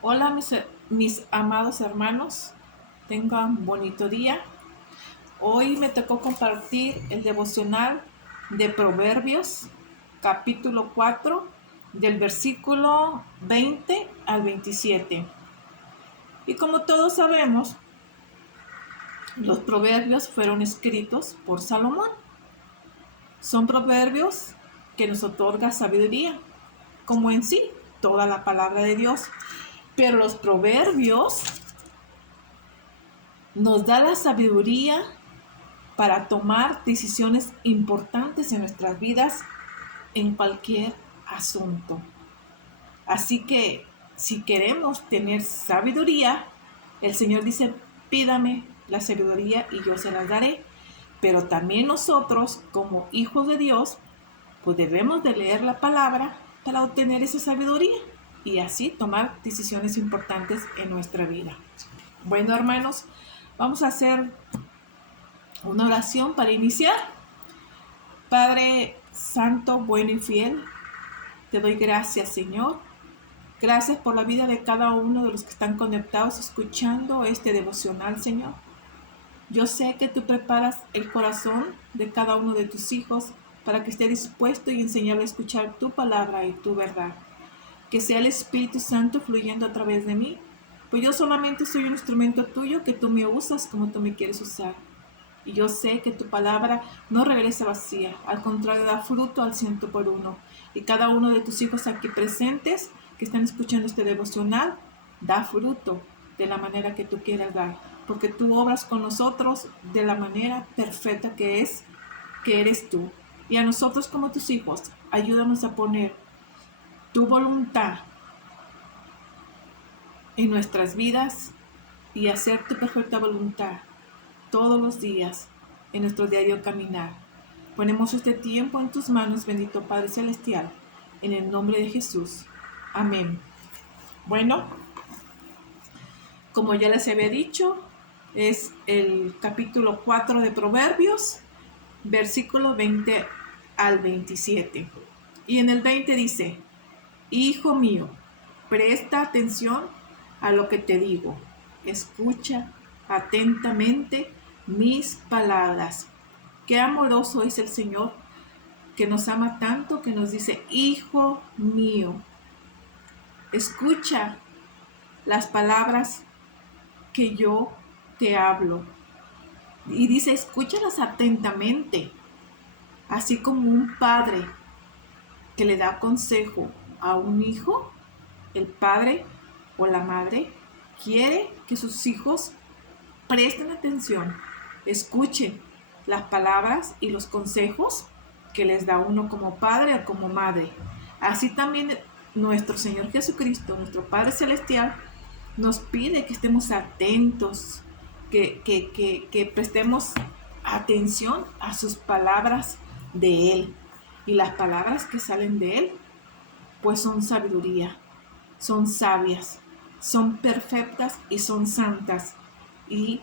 Hola mis amados hermanos, tengan bonito día. Hoy me tocó compartir el devocional de Proverbios, capítulo 4, del versículo 20 al 27. Y como todos sabemos, los proverbios fueron escritos por Salomón. Son proverbios que nos otorga sabiduría, como en sí toda la palabra de Dios. Pero los proverbios nos da la sabiduría para tomar decisiones importantes en nuestras vidas en cualquier asunto. Así que si queremos tener sabiduría, el Señor dice, pídame la sabiduría y yo se las daré. Pero también nosotros, como hijos de Dios, pues debemos de leer la palabra para obtener esa sabiduría y así tomar decisiones importantes en nuestra vida. Bueno, hermanos, vamos a hacer una oración para iniciar. Padre Santo, bueno y fiel, te doy gracias, Señor. Gracias por la vida de cada uno de los que están conectados escuchando este devocional, Señor. Yo sé que tú preparas el corazón de cada uno de tus hijos para que esté dispuesto y enseñable a escuchar tu palabra y tu verdad. Que sea el Espíritu Santo fluyendo a través de mí, pues yo solamente soy un instrumento tuyo que tú me usas como tú me quieres usar. Y yo sé que tu palabra no regresa vacía, al contrario, da fruto al 100 por 1. Y cada uno de tus hijos aquí presentes que están escuchando este devocional, da fruto de la manera que tú quieras dar. Porque tú obras con nosotros de la manera perfecta que eres tú. Y a nosotros como tus hijos, ayúdanos a poner tu voluntad en nuestras vidas y hacer tu perfecta voluntad todos los días en nuestro diario caminar. Ponemos este tiempo en tus manos, bendito Padre Celestial, en el nombre de Jesús. Amén. Bueno, como ya les había dicho, es el capítulo 4 de Proverbios, versículo 20 al 27. Y en el 20 dice, Hijo mío, presta atención a lo que te digo. Escucha atentamente mis palabras. Qué amoroso es el Señor, que nos ama tanto, que nos dice, Hijo mío. Escucha las palabras que yo te hablo. Y dice, escúchalas atentamente, así como un padre que le da consejo a un hijo, el padre o la madre quiere que sus hijos presten atención, escuchen las palabras y los consejos que les da uno como padre o como madre. Así también nuestro Señor Jesucristo, nuestro Padre Celestial, nos pide que estemos atentos, que prestemos atención a sus palabras de Él. Y las palabras que salen de Él, pues son sabiduría, son sabias, son perfectas y son santas. Y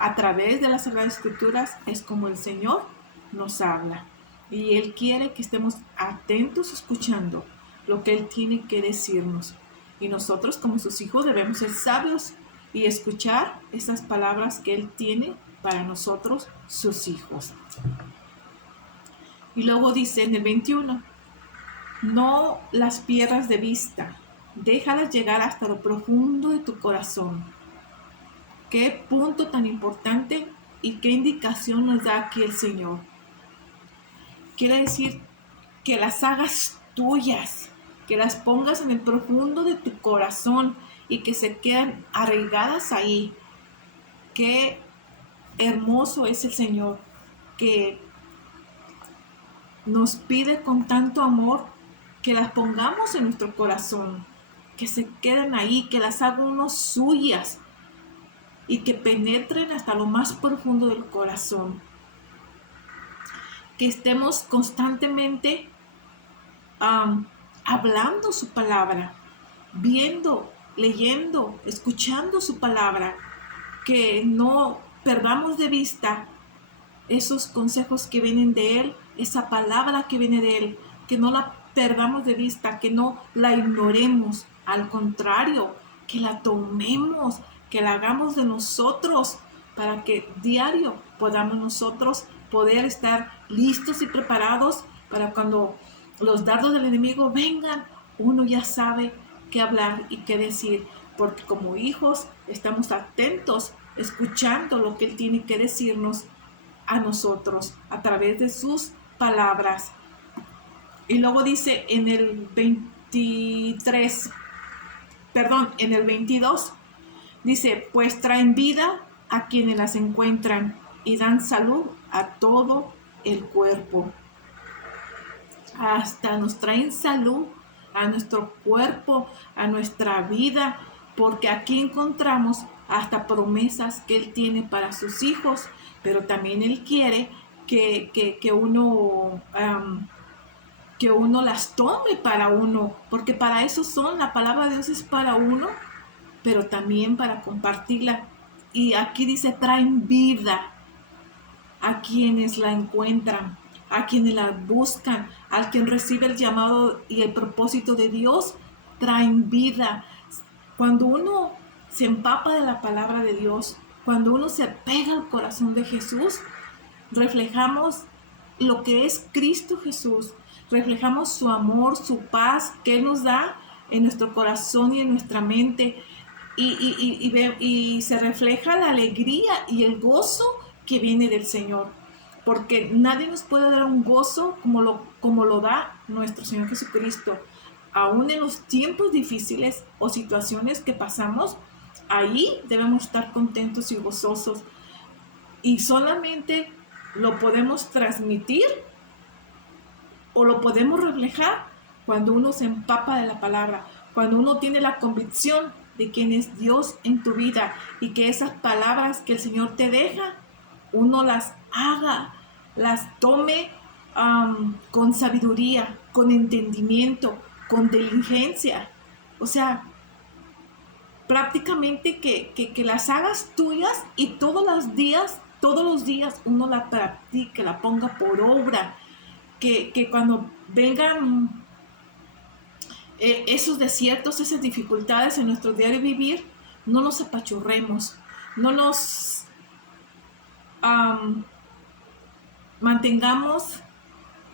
a través de las Sagradas Escrituras es como el Señor nos habla. Y Él quiere que estemos atentos escuchando lo que Él tiene que decirnos. Y nosotros como sus hijos debemos ser sabios y escuchar esas palabras que Él tiene para nosotros, sus hijos. Y luego dice en el 21, no las pierdas de vista, déjalas llegar hasta lo profundo de tu corazón. Qué punto tan importante y qué indicación nos da aquí el Señor. Quiere decir que las hagas tuyas, que las pongas en el profundo de tu corazón y que se quedan arraigadas ahí. Qué hermoso es el Señor, que nos pide con tanto amor que las pongamos en nuestro corazón, que se queden ahí, que las haga uno suyas y que penetren hasta lo más profundo del corazón. Que estemos constantemente hablando su palabra, viendo, leyendo, escuchando su palabra, que no perdamos de vista esos consejos que vienen de Él, esa palabra que viene de Él, que no la perdamos de vista, que no la ignoremos, al contrario, que la tomemos, que la hagamos de nosotros, para que diario podamos nosotros poder estar listos y preparados para cuando los dardos del enemigo vengan, uno ya sabe qué hablar y qué decir, porque como hijos estamos atentos, escuchando lo que Él tiene que decirnos a nosotros a través de sus palabras. Y luego dice en el 22, dice, pues traen vida a quienes las encuentran y dan salud a todo el cuerpo. Hasta nos traen salud a nuestro cuerpo, a nuestra vida, porque aquí encontramos hasta promesas que Él tiene para sus hijos, pero también Él quiere que uno las tome para uno, porque para eso son, la palabra de Dios es para uno, pero también para compartirla. Y aquí dice, traen vida a quienes la encuentran, a quienes la buscan, al quien recibe el llamado y el propósito de Dios, traen vida. Cuando uno se empapa de la palabra de Dios, cuando uno se pega al corazón de Jesús, reflejamos lo que es Cristo Jesús, reflejamos su amor, su paz que Él nos da en nuestro corazón y en nuestra mente, y se refleja la alegría y el gozo que viene del Señor, porque nadie nos puede dar un gozo como lo da nuestro Señor Jesucristo. Aún en los tiempos difíciles o situaciones que pasamos, ahí debemos estar contentos y gozosos, y solamente lo podemos transmitir o lo podemos reflejar cuando uno se empapa de la palabra, cuando uno tiene la convicción de quién es Dios en tu vida, y que esas palabras que el Señor te deja, uno las haga, las tome con sabiduría, con entendimiento, con diligencia. O sea, prácticamente que las hagas tuyas, y todos los días uno la practique, la ponga por obra, que cuando vengan esos desiertos, esas dificultades en nuestro diario vivir, no nos apachurremos, no nos mantengamos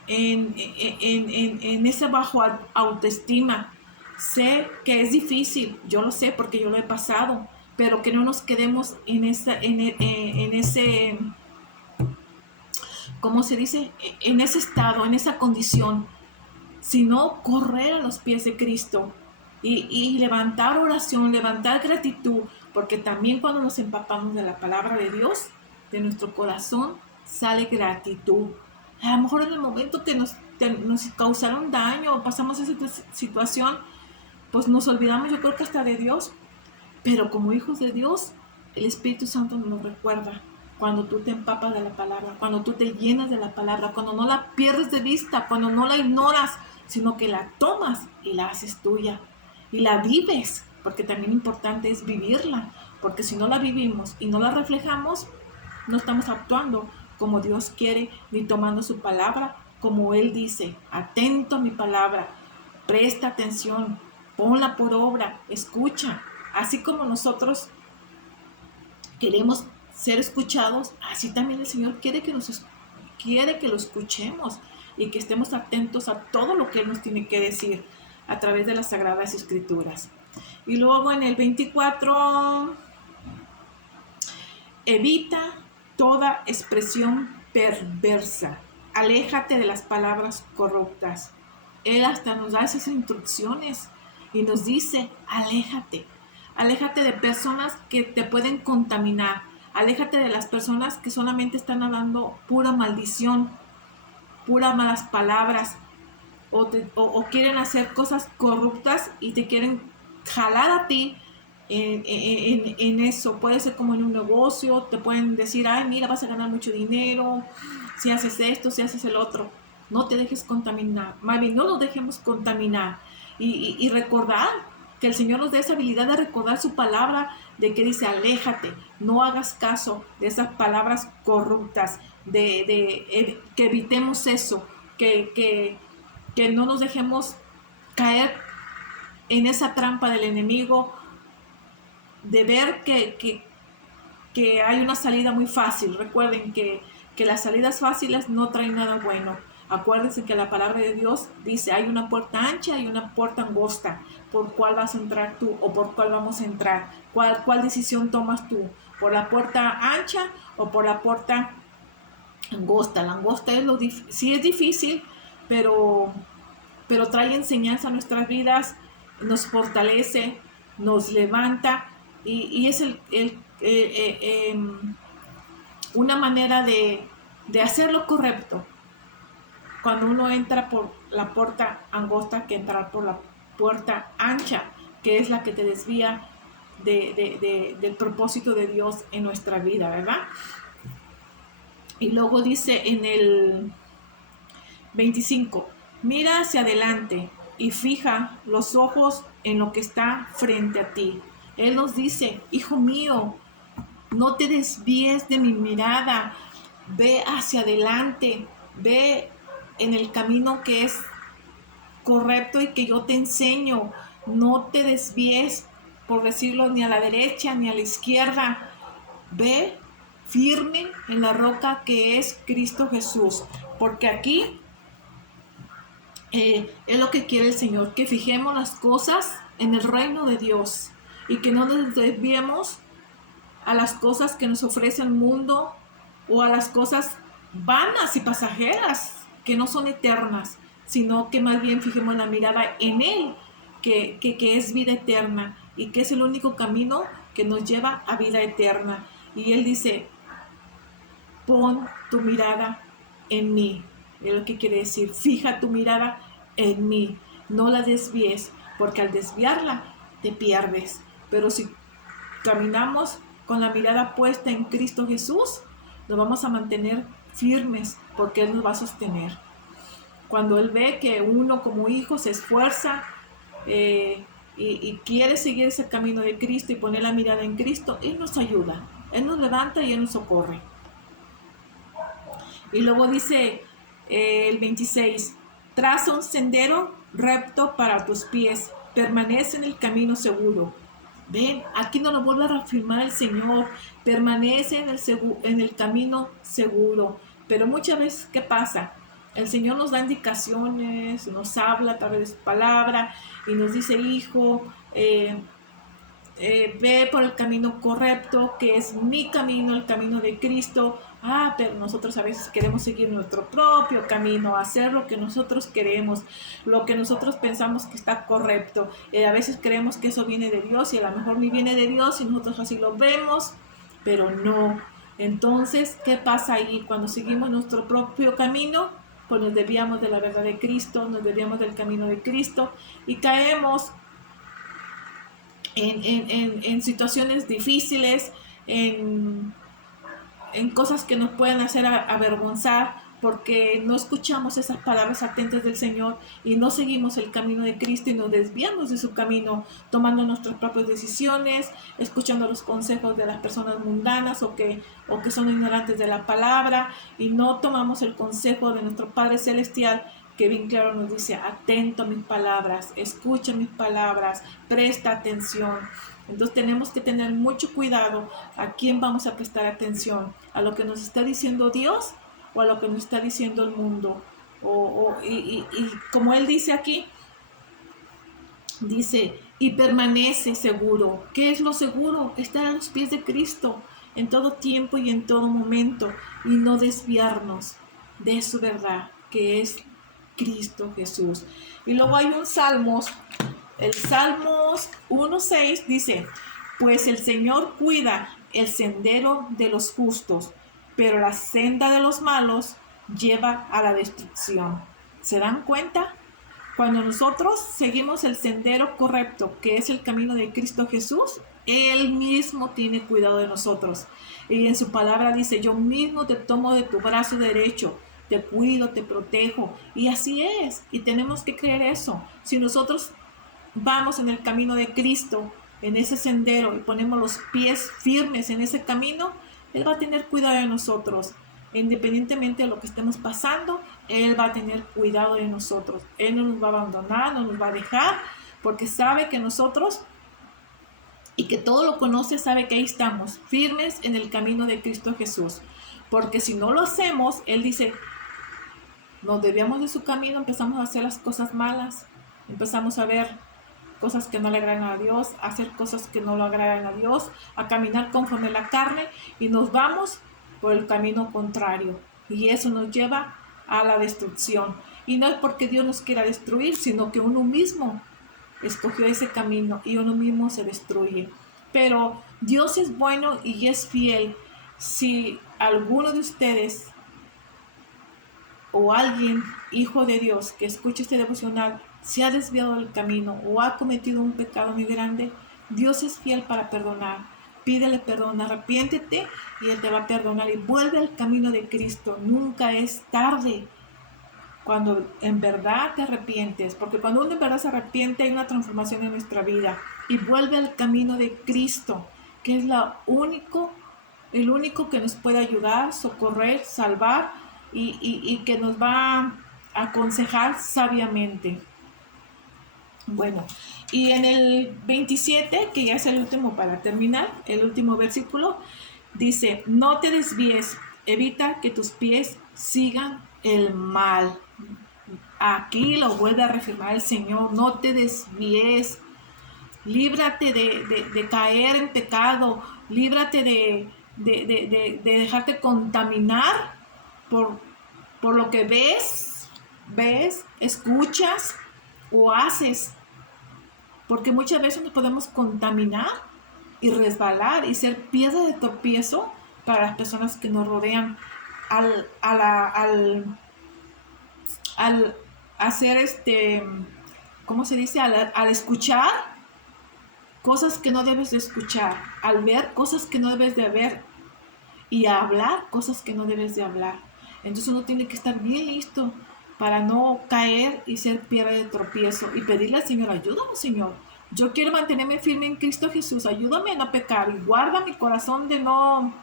en ese bajo autoestima. Sé que es difícil, yo lo sé porque yo lo he pasado, pero que no nos quedemos en ese, ¿cómo se dice? En ese estado, en esa condición, sino correr a los pies de Cristo y levantar oración, levantar gratitud, porque también cuando nos empapamos de la palabra de Dios, de nuestro corazón sale gratitud. A lo mejor en el momento que nos causaron daño o pasamos esa situación, pues nos olvidamos, yo creo que hasta de Dios, pero como hijos de Dios, el Espíritu Santo nos recuerda. Cuando tú te empapas de la palabra, cuando tú te llenas de la palabra, cuando no la pierdes de vista, cuando no la ignoras, sino que la tomas y la haces tuya y la vives, porque también importante es vivirla, porque si no la vivimos y no la reflejamos, no estamos actuando como Dios quiere, ni tomando su palabra como Él dice. Atento a mi palabra, presta atención, ponla por obra, escucha. Así como nosotros queremos ser escuchados, así también el Señor quiere que lo escuchemos y que estemos atentos a todo lo que Él nos tiene que decir a través de las Sagradas Escrituras. Y luego en el 24, evita toda expresión perversa, aléjate de las palabras corruptas. Él hasta nos da esas instrucciones y nos dice, aléjate de personas que te pueden contaminar, aléjate de las personas que solamente están hablando pura maldición, puras malas palabras, o quieren hacer cosas corruptas y te quieren jalar a ti en eso. Puede ser como en un negocio, te pueden decir, ay, mira, vas a ganar mucho dinero si haces esto, si haces el otro. No te dejes contaminar, más bien no nos dejemos contaminar, y recordar que el Señor nos dé esa habilidad de recordar su palabra, de que dice, aléjate, no hagas caso de esas palabras corruptas, que evitemos eso, que no nos dejemos caer en esa trampa del enemigo, de ver que hay una salida muy fácil. Recuerden que las salidas fáciles no traen nada bueno. Acuérdense que la palabra de Dios dice, hay una puerta ancha y una puerta angosta. ¿Por cuál vas a entrar tú o por cuál vamos a entrar? ¿Cuál decisión tomas tú? ¿Por la puerta ancha o por la puerta angosta? La angosta sí es difícil, pero trae enseñanza a nuestras vidas, nos fortalece, nos levanta y es una manera de hacer lo correcto. Cuando uno entra por la puerta angosta, que entrar por la puerta ancha, que es la que te desvía del propósito de Dios en nuestra vida, ¿verdad? Y luego dice en el 25, mira hacia adelante y fija los ojos en lo que está frente a ti. Él nos dice, hijo mío, no te desvíes de mi mirada, ve hacia adelante, ve en el camino que es correcto y que yo te enseño. No te desvíes, por decirlo, ni a la derecha ni a la izquierda. Ve firme en la roca que es Cristo Jesús, porque aquí es lo que quiere el Señor, que fijemos las cosas en el reino de Dios y que no nos desviemos a las cosas que nos ofrece el mundo o a las cosas vanas y pasajeras que no son eternas, sino que más bien fijemos la mirada en Él, que es vida eterna y que es el único camino que nos lleva a vida eterna. Y Él dice, pon tu mirada en mí. Es lo que quiere decir, fija tu mirada en mí, no la desvíes, porque al desviarla te pierdes. Pero si caminamos con la mirada puesta en Cristo Jesús, nos vamos a mantener firmes, porque Él nos va a sostener. Cuando Él ve que uno como hijo se esfuerza y quiere seguir ese camino de Cristo y poner la mirada en Cristo, Él nos ayuda, Él nos levanta y Él nos socorre. Y luego dice el 26, traza un sendero recto para tus pies, permanece en el camino seguro. Ven, aquí nos lo vuelve a reafirmar el Señor, permanece en el camino seguro. Pero muchas veces, ¿qué pasa? El Señor nos da indicaciones, nos habla a través de su palabra y nos dice, hijo, ve por el camino correcto, que es mi camino, el camino de Cristo. Pero nosotros a veces queremos seguir nuestro propio camino, hacer lo que nosotros queremos, lo que nosotros pensamos que está correcto. A veces creemos que eso viene de Dios y a lo mejor ni viene de Dios y nosotros así lo vemos, pero no. Entonces, ¿qué pasa ahí? Cuando seguimos nuestro propio camino, pues nos desviamos de la verdad de Cristo, nos desviamos del camino de Cristo y caemos en situaciones difíciles, en cosas que nos pueden hacer avergonzar, porque no escuchamos esas palabras atentas del Señor y no seguimos el camino de Cristo y nos desviamos de su camino, tomando nuestras propias decisiones, escuchando los consejos de las personas mundanas o que son ignorantes de la palabra, y no tomamos el consejo de nuestro Padre Celestial, que bien claro nos dice, atento a mis palabras, escucha mis palabras, presta atención. Entonces tenemos que tener mucho cuidado a quién vamos a prestar atención, a lo que nos está diciendo Dios o a lo que nos está diciendo el mundo. Y como Él dice aquí, dice, y permanece seguro. ¿Qué es lo seguro? Estar a los pies de Cristo en todo tiempo y en todo momento y no desviarnos de su verdad, que es Cristo Jesús. Y luego hay un Salmos. El Salmos 1:6 dice, pues el Señor cuida el sendero de los justos, pero la senda de los malos lleva a la destrucción. ¿Se dan cuenta? Cuando nosotros seguimos el sendero correcto, que es el camino de Cristo Jesús, Él mismo tiene cuidado de nosotros. Y en su palabra dice, yo mismo te tomo de tu brazo derecho, te cuido, te protejo. Y así es. Y tenemos que creer eso. Si nosotros vamos en el camino de Cristo, en ese sendero, y ponemos los pies firmes en ese camino, Él va a tener cuidado de nosotros. Independientemente de lo que estemos pasando, Él va a tener cuidado de nosotros. Él no nos va a abandonar, no nos va a dejar, porque sabe que nosotros y que todo lo conoce, sabe que ahí estamos, firmes en el camino de Cristo Jesús. Porque si no lo hacemos, Él dice, nos desviamos de su camino, empezamos a hacer las cosas malas, empezamos a ver cosas que no le agradan a Dios, a hacer cosas que no le agradan a Dios, a caminar conforme la carne y nos vamos por el camino contrario. Y eso nos lleva a la destrucción. Y no es porque Dios nos quiera destruir, sino que uno mismo escogió ese camino y uno mismo se destruye. Pero Dios es bueno y es fiel. Si alguno de ustedes o alguien, hijo de Dios, que escuche este devocional, se ha desviado del camino o ha cometido un pecado muy grande, Dios es fiel para perdonar. Pídele perdón, arrepiéntete y Él te va a perdonar y vuelve al camino de Cristo. Nunca es tarde cuando en verdad te arrepientes, porque cuando uno en verdad se arrepiente hay una transformación en nuestra vida y vuelve al camino de Cristo, que es el único que nos puede ayudar, socorrer, salvar y que nos va a aconsejar sabiamente. Bueno, y en el 27, que ya es el último para terminar, el último versículo, dice, no te desvíes, evita que tus pies sigan el mal. Aquí lo vuelve a reafirmar el Señor, no te desvíes, líbrate de caer en pecado, líbrate de dejarte contaminar por lo que ves, escuchas o haces, porque muchas veces nos podemos contaminar y resbalar y ser piedra de tropiezo para las personas que nos rodean al hacer ¿cómo se dice? Al escuchar cosas que no debes de escuchar, al ver cosas que no debes de ver y a hablar cosas que no debes de hablar. Entonces uno tiene que estar bien listo para no caer y ser piedra de tropiezo y pedirle al Señor, ayúdame, Señor. Yo quiero mantenerme firme en Cristo Jesús, ayúdame a no pecar y guarda mi corazón de no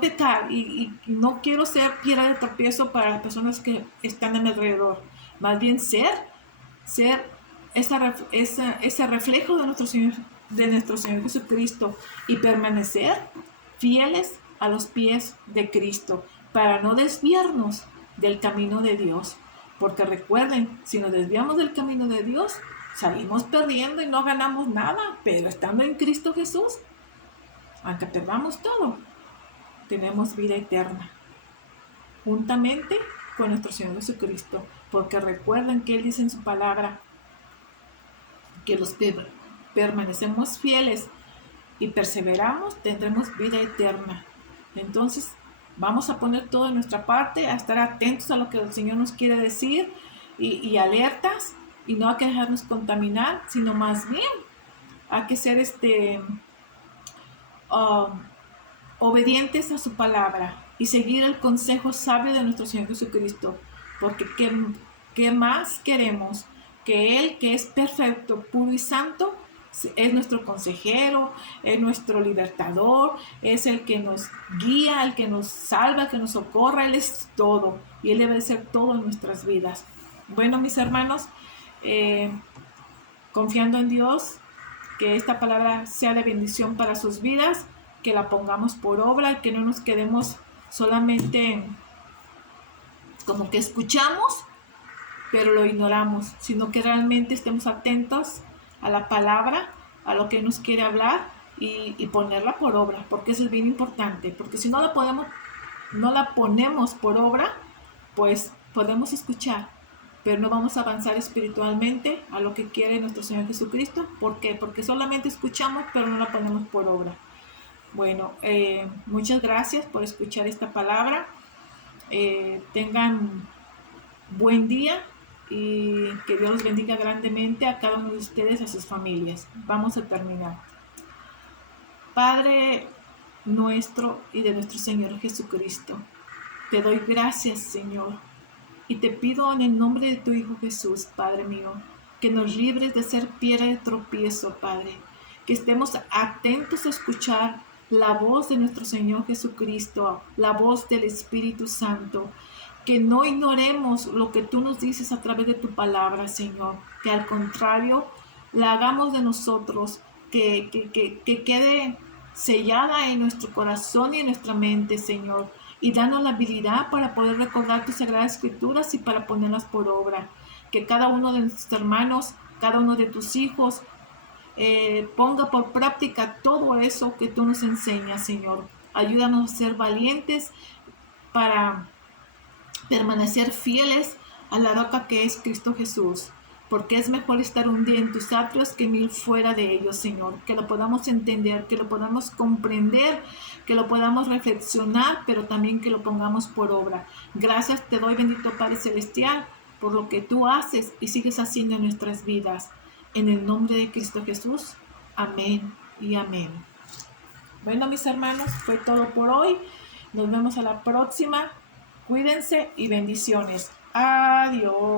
pecar y no quiero ser piedra de tropiezo para las personas que están a mi alrededor. Más bien ser ese reflejo de nuestro Señor Jesucristo y permanecer fieles a los pies de Cristo para no desviarnos del camino de Dios. Porque recuerden, si nos desviamos del camino de Dios, salimos perdiendo y no ganamos nada, pero estando en Cristo Jesús, aunque perdamos todo, tenemos vida eterna, juntamente con nuestro Señor Jesucristo, porque recuerden que Él dice en su palabra que los que permanecemos fieles y perseveramos, tendremos vida eterna. Entonces, vamos a poner todo en nuestra parte, a estar atentos a lo que el Señor nos quiere decir y alertas, y no hay que dejarnos contaminar, sino más bien hay que ser obedientes a su palabra y seguir el consejo sabio de nuestro Señor Jesucristo, porque ¿qué más queremos? Que Él, que es perfecto, puro y santo, es nuestro consejero, es nuestro libertador, es el que nos guía, el que nos salva, el que nos socorra. Él es todo y Él debe ser todo en nuestras vidas. Bueno, mis hermanos, confiando en Dios, que esta palabra sea de bendición para sus vidas, que la pongamos por obra y que no nos quedemos solamente como que escuchamos, pero lo ignoramos, sino que realmente estemos atentos a la palabra, a lo que nos quiere hablar y ponerla por obra, porque eso es bien importante, porque si no la ponemos por obra, pues podemos escuchar, pero no vamos a avanzar espiritualmente a lo que quiere nuestro Señor Jesucristo. ¿Por qué? Porque solamente escuchamos, pero no la ponemos por obra. Bueno, muchas gracias por escuchar esta palabra. Tengan buen día y que Dios los bendiga grandemente a cada uno de ustedes, a sus familias. Vamos a terminar. Padre nuestro y de nuestro Señor Jesucristo, te doy gracias, Señor, y te pido en el nombre de tu Hijo Jesús, Padre mío, que nos libres de ser piedra de tropiezo, Padre, que estemos atentos a escuchar la voz de nuestro Señor Jesucristo, la voz del Espíritu Santo, que no ignoremos lo que tú nos dices a través de tu palabra, Señor, que al contrario, la hagamos de nosotros, que quede sellada en nuestro corazón y en nuestra mente, Señor, y danos la habilidad para poder recordar tus sagradas escrituras y para ponerlas por obra. Que cada uno de nuestros hermanos, cada uno de tus hijos, ponga por práctica todo eso que tú nos enseñas, Señor. Ayúdanos a ser valientes para permanecer fieles a la roca que es Cristo Jesús, porque es mejor estar un día en tus atrios que 1000 fuera de ellos, Señor. Que lo podamos entender, que lo podamos comprender, que lo podamos reflexionar, pero también que lo pongamos por obra. Gracias te doy, bendito Padre Celestial, por lo que tú haces y sigues haciendo en nuestras vidas. En el nombre de Cristo Jesús. Amén y amén. Bueno, mis hermanos, fue todo por hoy. Nos vemos a la próxima. Cuídense y bendiciones. Adiós.